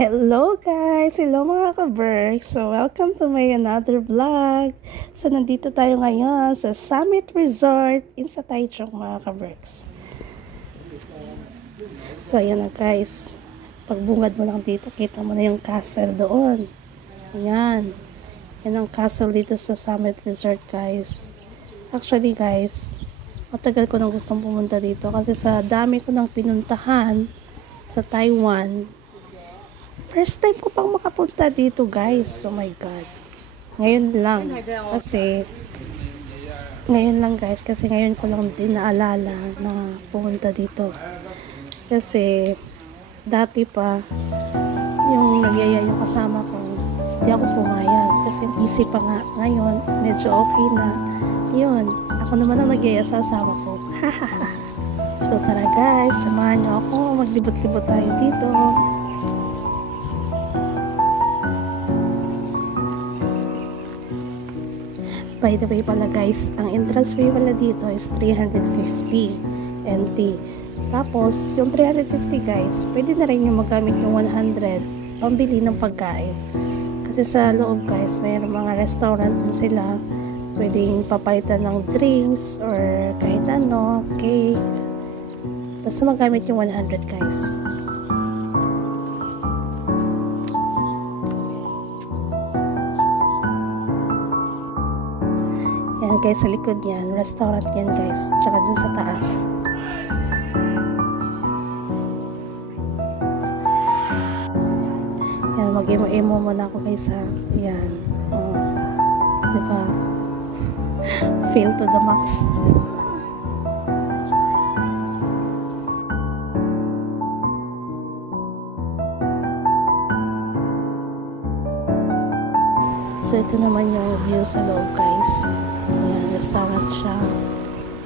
Hello guys! Hello mga ka-Berks! So welcome to my another vlog. So nandito tayo ngayon sa Summit Resort in sa Taichung mga ka-Berks. So ayan na guys. Pagbungad mo lang dito, kita mo na yung castle doon. Ayan. Yan ang castle dito sa Summit Resort guys. Actually guys, matagal ko nang gustong pumunta dito kasi sa dami ko nang pinuntahan sa Taiwan. First time ko pang makapunta dito guys. Oh my god. Ngayon lang guys kasi ngayon ko lang din naalala na pumunta dito. Kasi dati pa yung nagyaya yung kasama ko, hindi ako pumayag kasi busy pa nga. Ngayon medyo okay na. Yun, ako naman ang nagyaya sa asawa ko. So tara guys, samahan niyo ako, maglibot-libot tayo dito. By the way pala guys, ang entrance fee pala dito is 350 NT. Tapos, yung 350 guys, pwede na rin yung magamit yung 100 pambili ng pagkain. Kasi sa loob guys, mayroong mga restaurant din sila. Pwedeng papalitan ng drinks or kahit ano, cake. Basta magamit yung 100 guys. Yan guys, sa likod yan, restaurant yan guys, tsaka dyan sa taas. Yan, mag-emo-emo muna ako guys ha. Yan, oh, diba? Feel to the max. So ito naman yung view sa loob guys. Ayan, restaurant siya,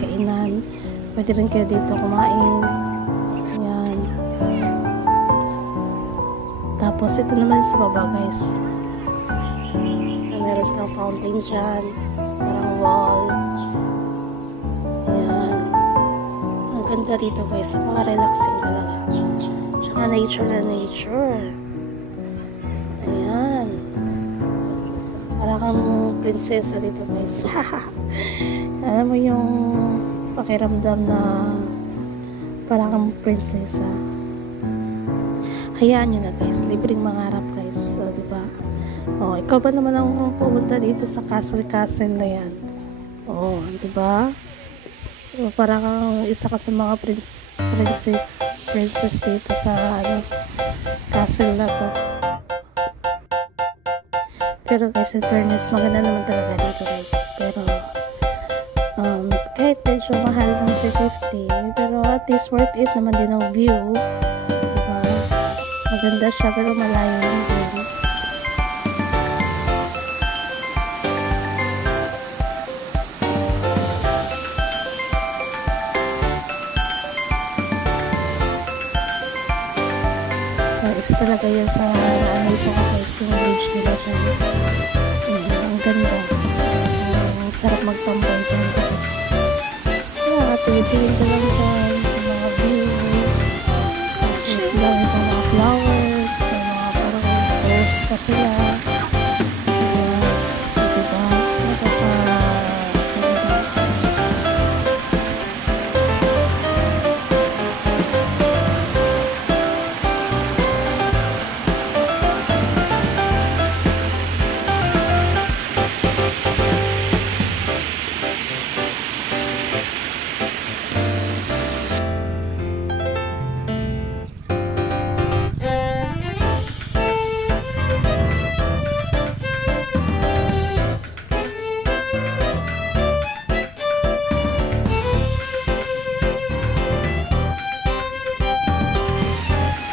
kainan. Pwede rin kayo dito kumain. Ayan. Tapos ito naman sa baba guys. Ayan, meron silang fountain dyan, parang wall. Ayan. Ang ganda dito guys, napaka-relaxing talaga. Tsaka nature na nature. Ayan. Para kang prinsesa dito guys. Alam mo yung pakiramdam na para kang prinsesa. Hayaan nyo na guys, libreng mangarap guys. O, diba? O, ikaw ba naman ang pumunta dito sa castle na yan? O, diba? O, para kang isa ka sa mga princess dito sa castle na to. Pero guys, in fairness, maganda naman talaga dito guys. Pero, kahit medyo mahal ng 350, pero at least worth it naman din ang view. Diba? Maganda siya, pero malayo lang din. Isa talaga yan sa isa ko guys, yung beach nila dyan. Ang ganda. Ang sarap magtambay dyan. Tapos, tingin-tingin ka lang dyan sa mga view. Tapos, lang yung mga flowers, may mga parang flowers pa sila. Diba?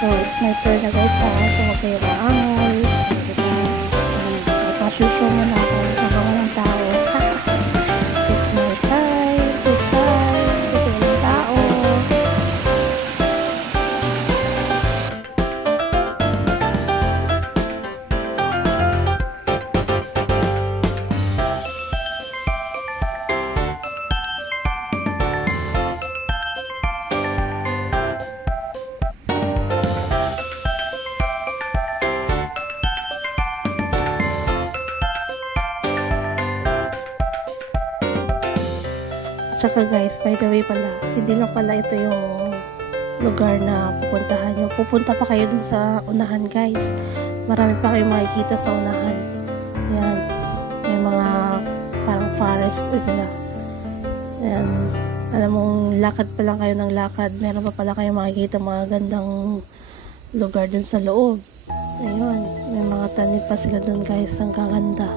So, it's my turn na guys ha. So, huwag kayo maangal. Diba? Magpa-show mo na ako. Habang walang tao. It's my time. Good time. Kasi walang tao. Tsaka guys, by the way pala, hindi lang pala ito yung lugar na pupuntahan nyo. Pupunta pa kayo dun sa unahan guys. Marami pa kayong makikita sa unahan. Ayan. May mga parang forest sila. Ayan. Alam mong lakad pa lang kayo ng lakad. Meron pa pala kayong makikita mga gandang lugar dun sa loob. Ayun. May mga tanim pa sila dun guys. Ang kaganda.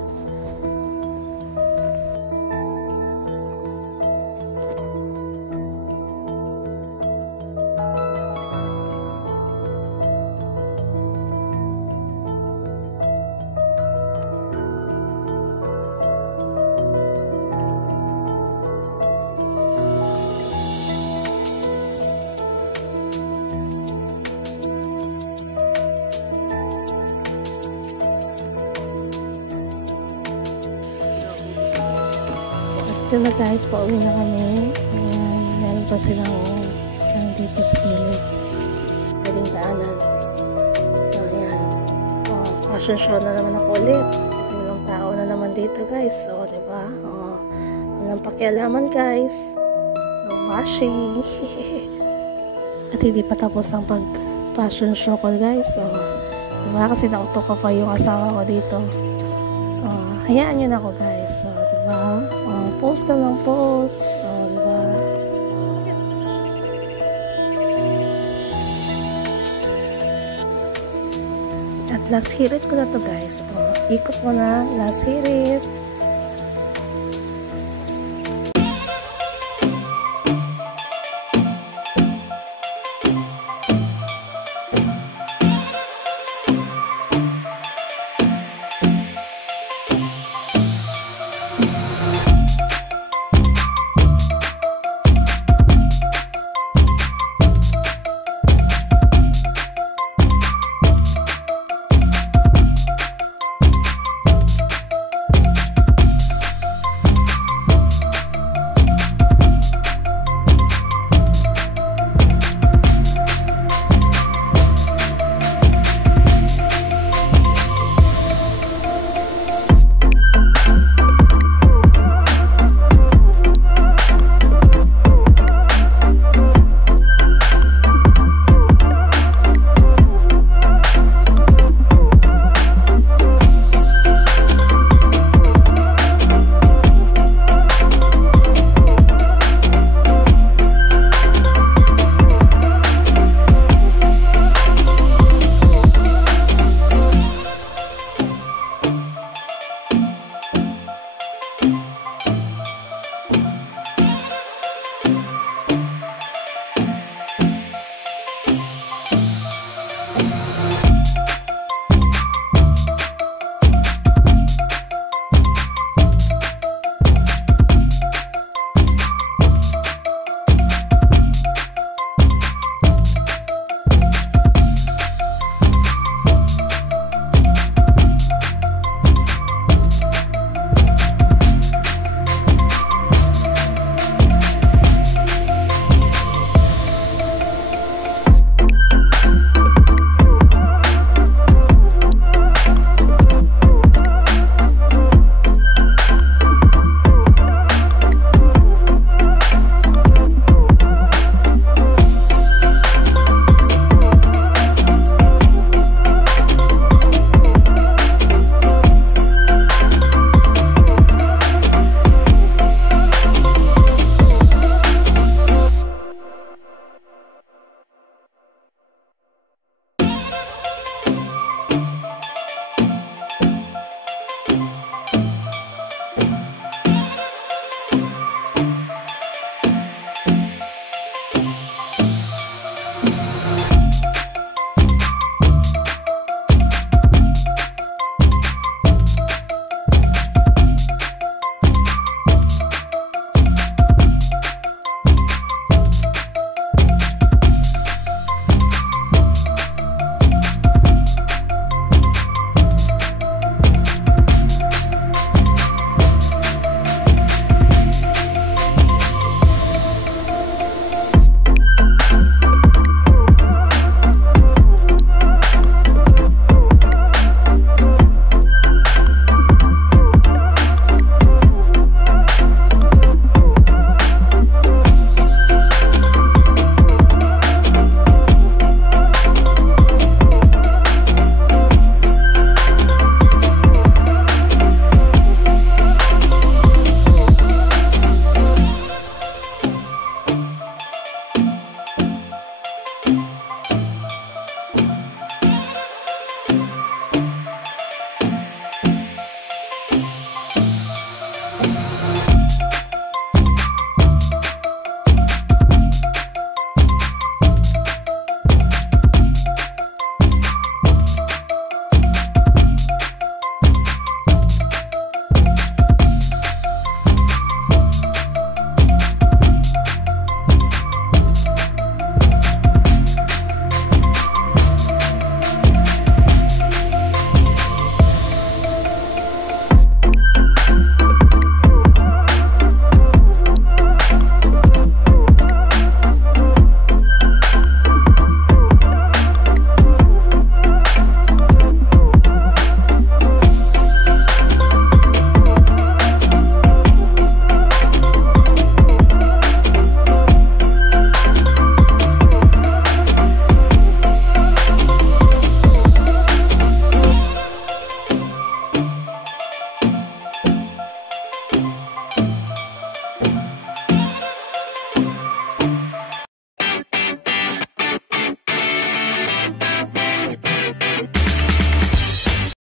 Ito na guys, pauwi na kami. Ayan, meron pa silang dito sa gilid. Pwedeng daanan. Ayan. Fashion show na naman ako ulit. Kasi walang tao na naman dito guys. So, diba? Walang pakialaman guys. No bashing. At hindi pa tapos ang pag-fashion show ko guys. So, diba? Kasi nauto ko pa yung asawa ko dito. Hayaan nyo na ako guys. So, diba? Post na lang post. Diba? At last hirit ko na to guys. Ikot mo na. Last hirit.